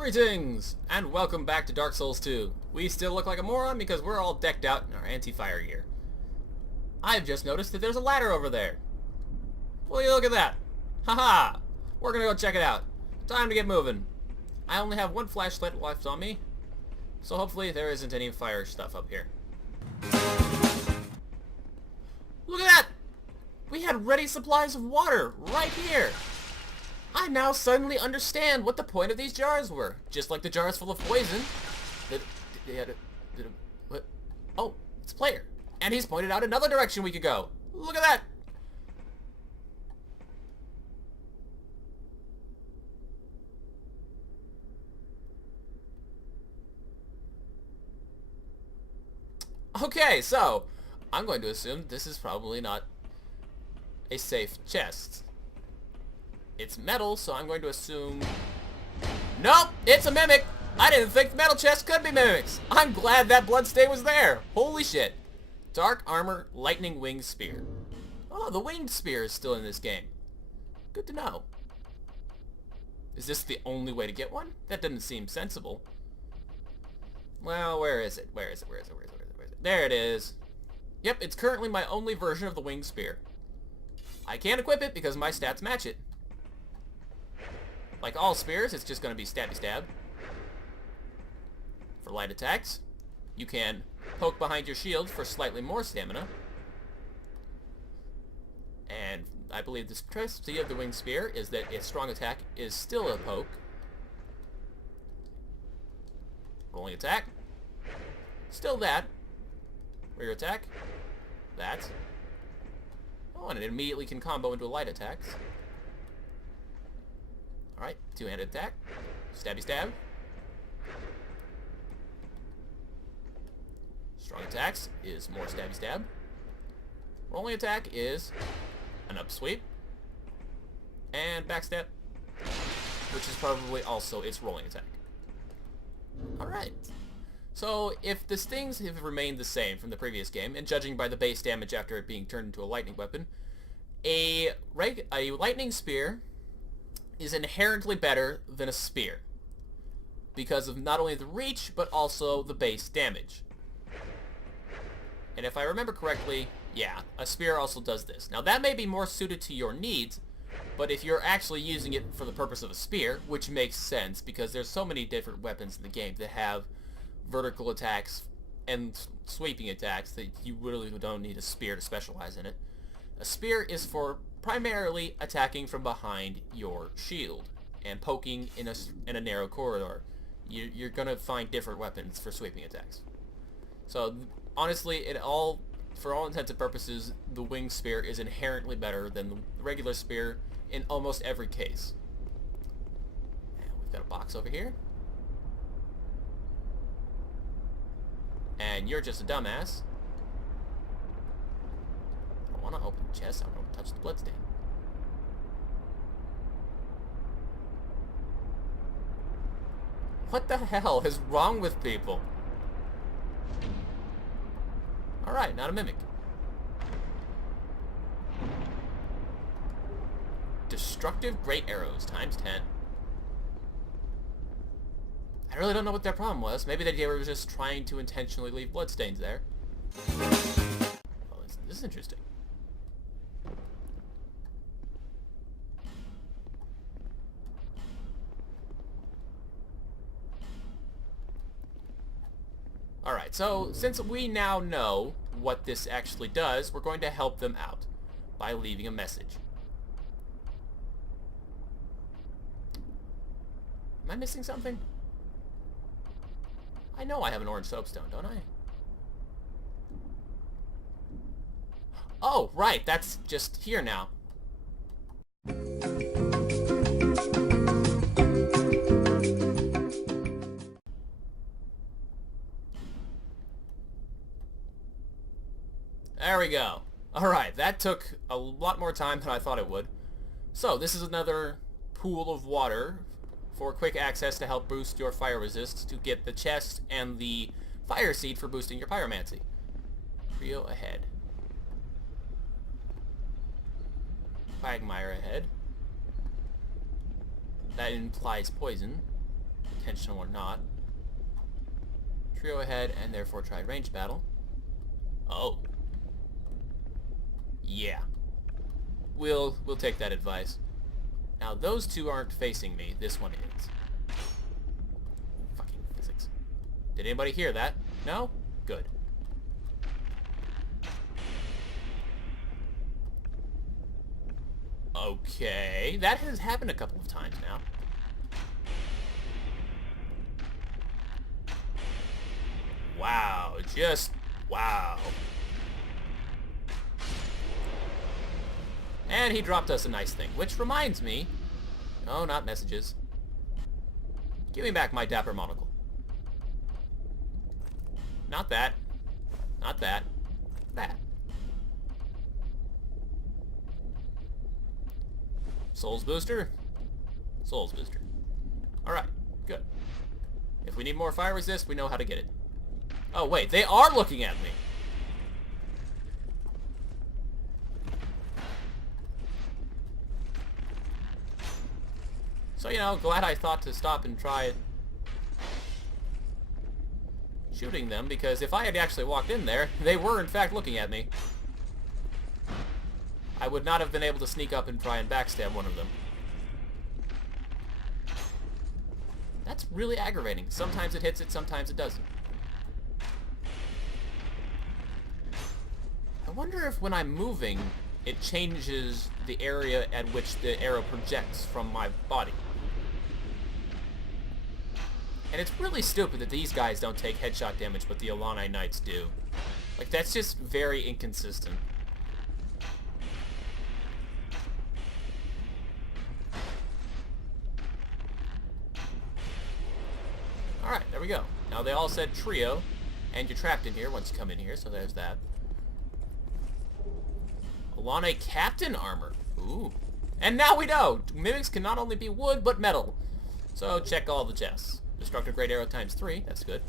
Greetings, and welcome back to Dark Souls 2. We still look like a moron because we're all decked out in our anti-fire gear. I've just noticed that there's a ladder over there. Will you look at that? Haha! We're gonna go check it out. Time to get moving. I only have one flashlight left on me, so hopefully there isn't any fire stuff up here. Look at that! We had ready supplies of water right here! I now suddenly understand what the point of these jars were. Just like the jars full of poison. What? Oh, it's a player. And he's pointed out another direction we could go. Look at that! Okay, so I'm going to assume this is probably not a safe chest. It's metal, so I'm going to assume... Nope! It's a mimic! I didn't think the metal chest could be mimics! I'm glad that bloodstain was there! Holy shit! Dark armor, lightning winged spear. Oh, the winged spear is still in this game. Good to know. Is this the only way to get one? That doesn't seem sensible. Well, where is it? Where is it? Where is it? Where is it? Where is it? Where is it? There it is. Yep, it's currently my only version of the winged spear. I can't equip it because my stats match it. Like all spears, it's just going to be stabby stab. For light attacks, you can poke behind your shield for slightly more stamina. And I believe the specialty of the winged spear is that its strong attack is still a poke. Rolling attack. Still that. Rear attack. That. Oh, and it immediately can combo into light attacks. Alright, two-handed attack. Stabby stab. Strong attacks is more stabby stab. Rolling attack is an up sweep. And backstep, which is probably also its rolling attack. Alright. So, if the stings have remained the same from the previous game, and judging by the base damage after it being turned into a lightning weapon, a lightning spear is inherently better than a spear because of not only the reach but also the base damage. And if I remember correctly, yeah, a spear also does this. Now that may be more suited to your needs, but if you're actually using it for the purpose of a spear, which makes sense because there's so many different weapons in the game that have vertical attacks and sweeping attacks that you really don't need a spear to specialize in it. A spear is for primarily attacking from behind your shield and poking in a narrow corridor. You're gonna find different weapons for sweeping attacks. So honestly, for all intents and purposes, the winged spear is inherently better than the regular spear in almost every case. And we've got a box over here. And you're just a dumbass. I want to open the chest. I don't want to touch the bloodstain. What the hell is wrong with people? Alright, not a mimic. Destructive great arrows, times 10. I really don't know what their problem was. Maybe they were just trying to intentionally leave bloodstains there. Oh, this is interesting. Alright, so since we now know what this actually does, we're going to help them out by leaving a message. Am I missing something? I know I have an orange soapstone, don't I? Oh, right, that's just here now. There we go. Alright, that took a lot more time than I thought it would. So, this is another pool of water for quick access to help boost your fire resist to get the chest and the fire seed for boosting your pyromancy. Trio ahead. Quagmire ahead. That implies poison. intentional or not. Trio ahead and therefore tried ranged battle. Oh. Yeah. We'll take that advice. Now those two aren't facing me. This one is. Fucking physics. Did anybody hear that? No? Good. Okay. That has happened a couple of times now. Wow. Just wow. And he dropped us a nice thing, which reminds me... Oh, not messages. Give me back my dapper monocle. Not that. Not that. That. Souls booster? Souls booster. Alright, good. If we need more fire resist, we know how to get it. Oh, wait, they are looking at me! So, you know, glad I thought to stop and try shooting them, because if I had actually walked in there, they were in fact looking at me. I would not have been able to sneak up and try and backstab one of them. That's really aggravating. Sometimes it hits it, sometimes it doesn't. I wonder if when I'm moving, it changes the area at which the arrow projects from my body. And it's really stupid that these guys don't take headshot damage, but the Alani Knights do. Like, that's just very inconsistent. Alright, there we go. Now they all said trio, and you're trapped in here once you come in here, so there's that. Alani Captain Armor. Ooh. And now we know! Mimics can not only be wood, but metal. So check all the chests. Destructive Great Arrow times 3, that's good.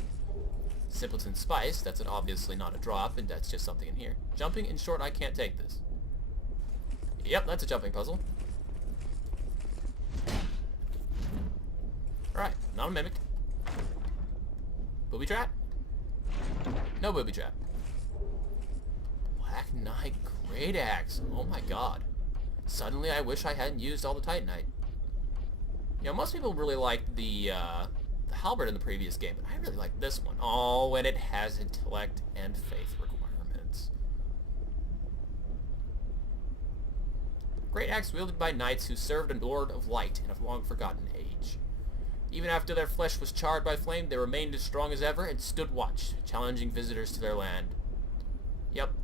Simpleton Spice, that's obviously not a drop, and that's just something in here. Jumping, in short, I can't take this. Yep, that's a jumping puzzle. Alright, not a mimic. Booby trap? No booby trap. Black Knight Great Axe. Oh my god. Suddenly I wish I hadn't used all the Titanite. You know, most people really like the halberd in the previous game, but I really like this one. Oh, and it has intellect and faith requirements. Great axe wielded by knights who served a lord of light in a long-forgotten age. Even after their flesh was charred by flame, they remained as strong as ever and stood watch, challenging visitors to their land. Yep.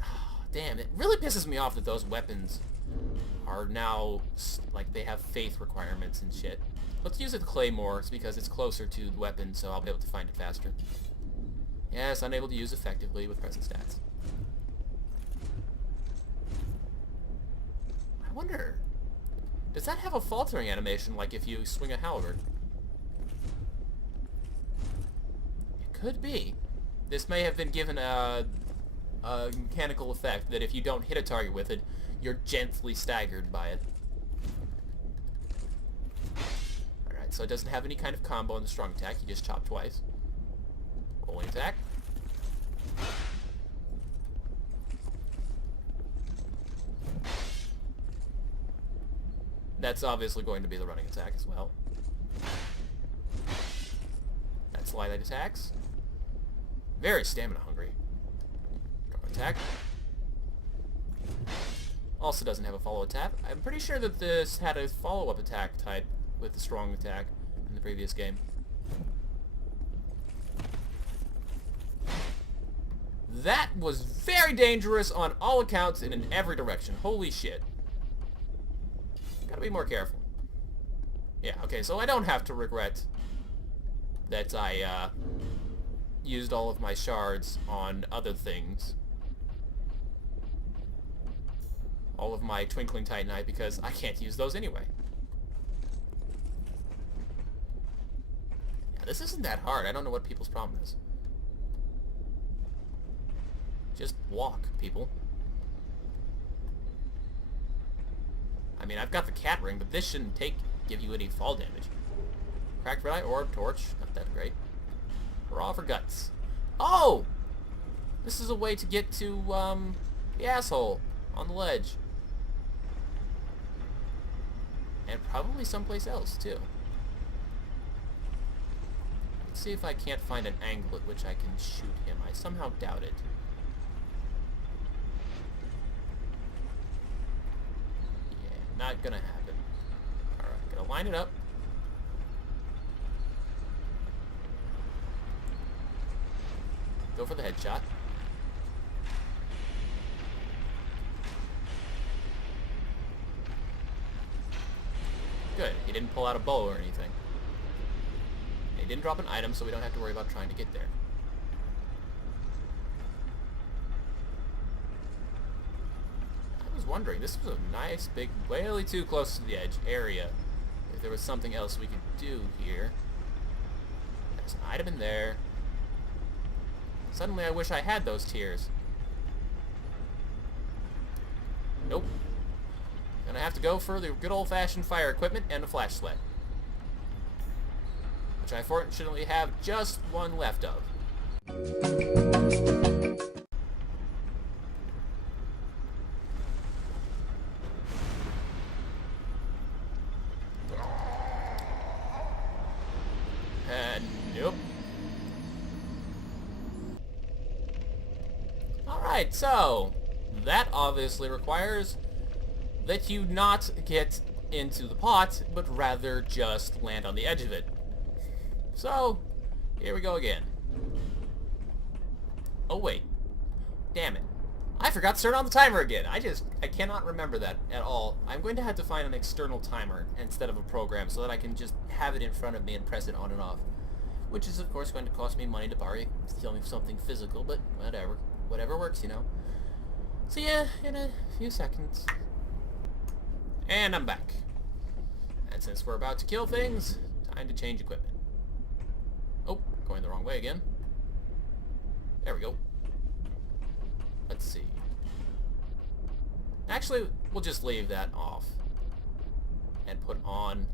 Oh, damn, it really pisses me off that those weapons are now, like, they have faith requirements and shit. Let's use the claymore, because it's closer to the weapon, so I'll be able to find it faster. Yes, unable to use effectively with present stats. I wonder, does that have a faltering animation, like if you swing a halberd? It could be. This may have been given a mechanical effect that if you don't hit a target with it, you're gently staggered by it. Alright, so it doesn't have any kind of combo in the strong attack, you just chop twice. Rolling attack. That's obviously going to be the running attack as well. That's light attacks. Very stamina hungry. Strong attack. Also doesn't have a follow attack. I'm pretty sure that this had a follow-up attack type with the strong attack in the previous game. That was very dangerous on all accounts and in every direction. Holy shit. Gotta be more careful. Yeah, okay, so I don't have to regret that I used all of my shards on other things. All of my Twinkling Titanite, because I can't use those anyway. Yeah, this isn't that hard. I don't know what people's problem is. Just walk, people. I mean, I've got the cat ring, but this shouldn't give you any fall damage. Cracked red eye, orb, torch. Not that great. Raw for guts. Oh! This is a way to get to, the asshole on the ledge. And probably someplace else, too. Let's see if I can't find an angle at which I can shoot him. I somehow doubt it. Yeah, not gonna happen. Alright, gonna line it up. Go for the headshot. Good. He didn't pull out a bow or anything. He didn't drop an item, so we don't have to worry about trying to get there. I was wondering, this was a nice, big, way too close to the edge area. If there was something else we could do here. There's an item in there. Suddenly I wish I had those tears. Nope. Gonna have to go for the good old-fashioned fire equipment and a flashlight. Which I fortunately have just one left of. Nope. Alright, so that obviously requires that you not get into the pot, but rather just land on the edge of it. So, here we go again. Oh wait. Damn it. I forgot to turn on the timer again. I cannot remember that at all. I'm going to have to find an external timer instead of a program so that I can just have it in front of me and press it on and off. Which is of course going to cost me money to borrow something physical, but whatever. Whatever works, you know. So yeah, in a few seconds. And I'm back. And since we're about to kill things, time to change equipment. Oh, going the wrong way again. There we go. Let's see. Actually, we'll just leave that off. And put on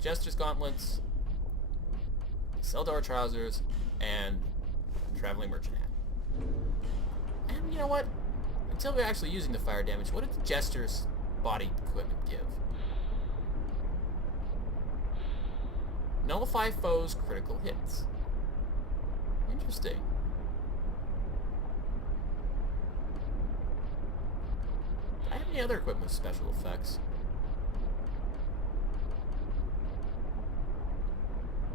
Jester's Gauntlets, Seldar Trousers, and Traveling Merchant Hat. And you know what? Until we're actually using the fire damage, what did the Jester's body equipment give? Nullify foes' critical hits. Interesting. Do I have any other equipment with special effects?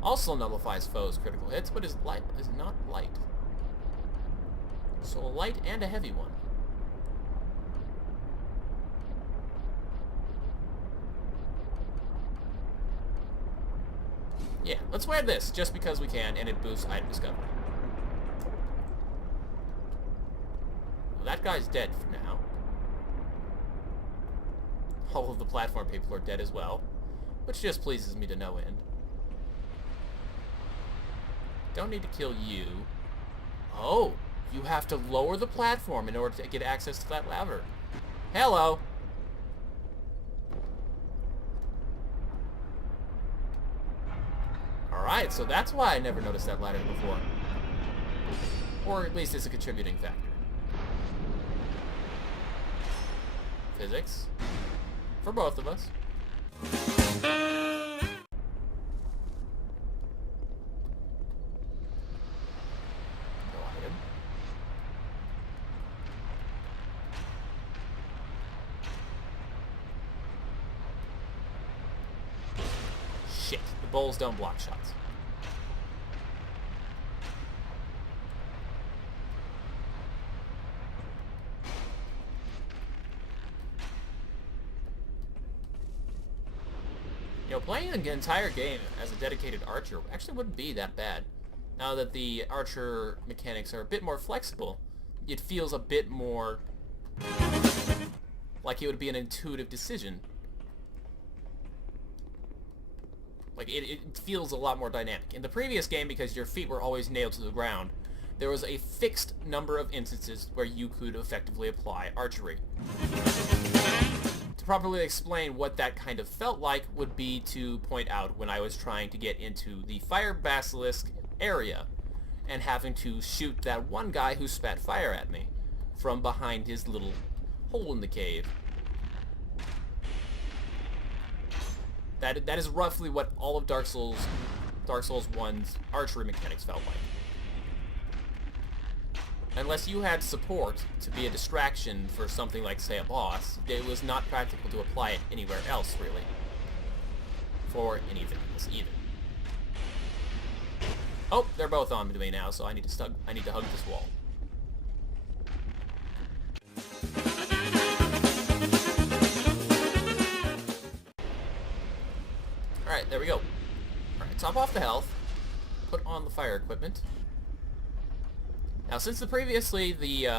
Also nullifies foes' critical hits, but is not light. So a light and a heavy one. Yeah, let's wear this, just because we can, and it boosts item discovery. Well, that guy's dead for now. All of the platform people are dead as well, which just pleases me to no end. Don't need to kill you. Oh, you have to lower the platform in order to get access to that lever. Hello. Alright, so that's why I never noticed that ladder before. Or at least it's a contributing factor. Physics. For both of us. No item. Shit, the bowls don't block shots. You know, playing the entire game as a dedicated archer actually wouldn't be that bad. Now that the archer mechanics are a bit more flexible, it feels a bit more like it would be an intuitive decision. Like, it feels a lot more dynamic. In the previous game, because your feet were always nailed to the ground, there was a fixed number of instances where you could effectively apply archery. To properly explain what that kind of felt like would be to point out when I was trying to get into the Fire Basilisk area and having to shoot that one guy who spat fire at me from behind his little hole in the cave. That is roughly what all of Dark Souls 1's archery mechanics felt like. Unless you had support to be a distraction for something like, say, a boss, it was not practical to apply it anywhere else, really. For anything else, either. Oh, they're both on to me now, so I need to hug this wall. Alright, there we go. Alright, top off the health. Put on the fire equipment. Now, since the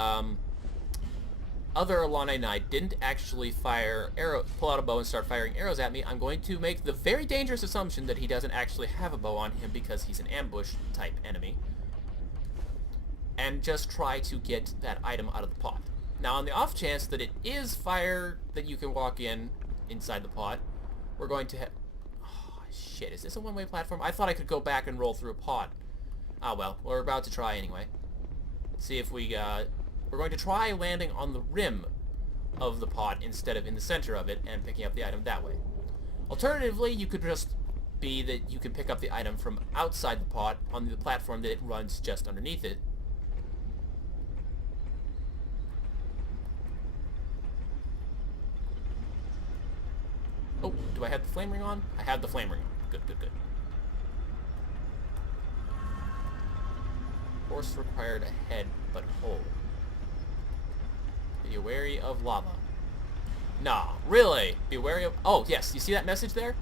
other Alani Knight didn't actually pull out a bow and start firing arrows at me, I'm going to make the very dangerous assumption that he doesn't actually have a bow on him because he's an ambush-type enemy. And just try to get that item out of the pot. Now, on the off chance that it is fire that you can walk inside the pot, we're going to have... Oh, shit, is this a one-way platform? I thought I could go back and roll through a pot. Ah, well, we're about to try anyway. See if we're going to try landing on the rim of the pot instead of in the center of it and picking up the item that way. Alternatively, you could just be that you can pick up the item from outside the pot on the platform that it runs just underneath it. Oh, do I have the flame ring on? I have the flame ring on. Good, good, good. Force required ahead, but hold. Be wary of lava. Nah, really? Be wary of... Oh, yes. You see that message there?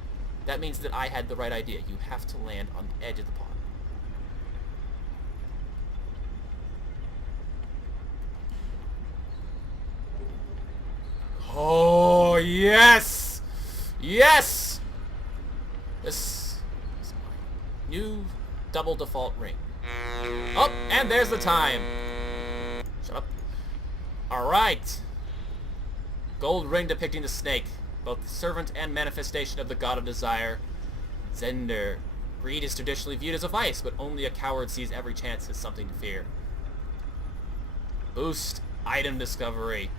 That means that I had the right idea. You have to land on the edge of the pot. Oh, yes! Yes! This is my new double default ring. Oh, and there's the time. Shut up. Alright. Gold ring depicting the snake, both the servant and manifestation of the god of desire, Zender. Greed is traditionally viewed as a vice, but only a coward sees every chance as something to fear. Boost item discovery.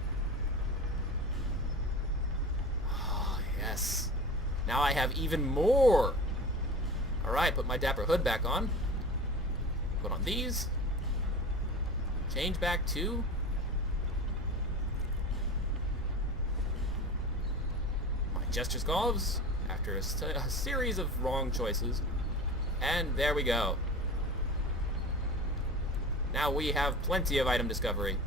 Oh, yes. Now I have even more. Alright, put my dapper hood back on. Put on these. Change back to... my Jester's Gloves, after a series of wrong choices. And there we go. Now we have plenty of item discovery.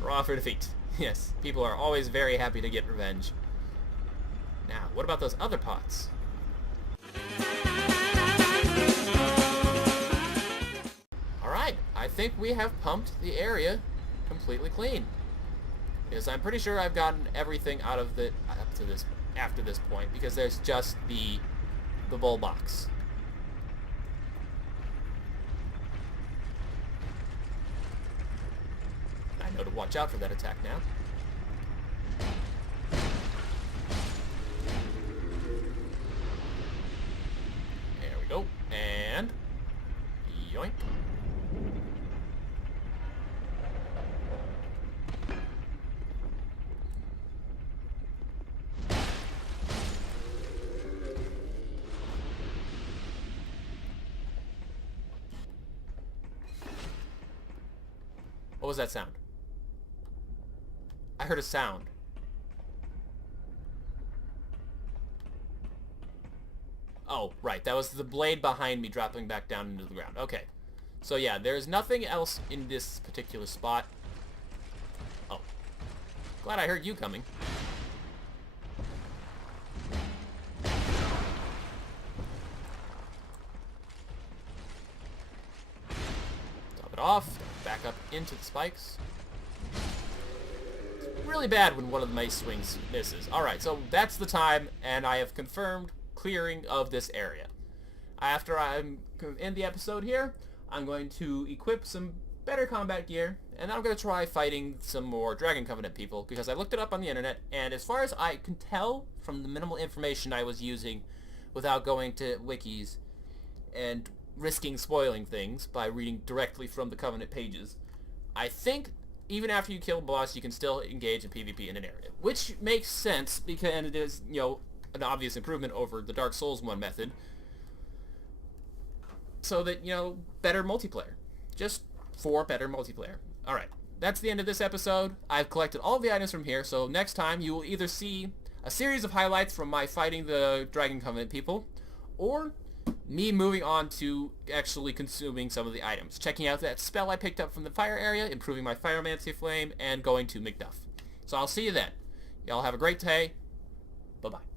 Raw for defeat. Yes, people are always very happy to get revenge. Now, what about those other pots? Alright, I think we have pumped the area completely clean. Because I'm pretty sure I've gotten everything out of it after this point, because there's just the bowl box. I know to watch out for that attack now. There we go. And... yoink. What was that sound? I heard a sound. Oh, right. That was the blade behind me dropping back down into the ground. Okay. So yeah, there's nothing else in this particular spot. Oh. Glad I heard you coming. Top it off. Back up into the spikes. Really bad when one of the mace swings misses. Alright, so that's the time, and I have confirmed clearing of this area. After I'm end the episode here, I'm going to equip some better combat gear, and I'm going to try fighting some more Dragon Covenant people, because I looked it up on the internet, and as far as I can tell from the minimal information I was using without going to wikis and risking spoiling things by reading directly from the Covenant pages, I think even after you kill a boss, you can still engage in PvP in an area, which makes sense because and it is, an obvious improvement over the Dark Souls 1 method, so that, better multiplayer. Just for better multiplayer. Alright, that's the end of this episode. I've collected all the items from here, so next time you will either see a series of highlights from my fighting the Dragon Covenant people, or me moving on to actually consuming some of the items, checking out that spell I picked up from the fire area, improving my Pyromancy Flame, and going to Macduff. So I'll see you then. Y'all have a great day. Bye-bye.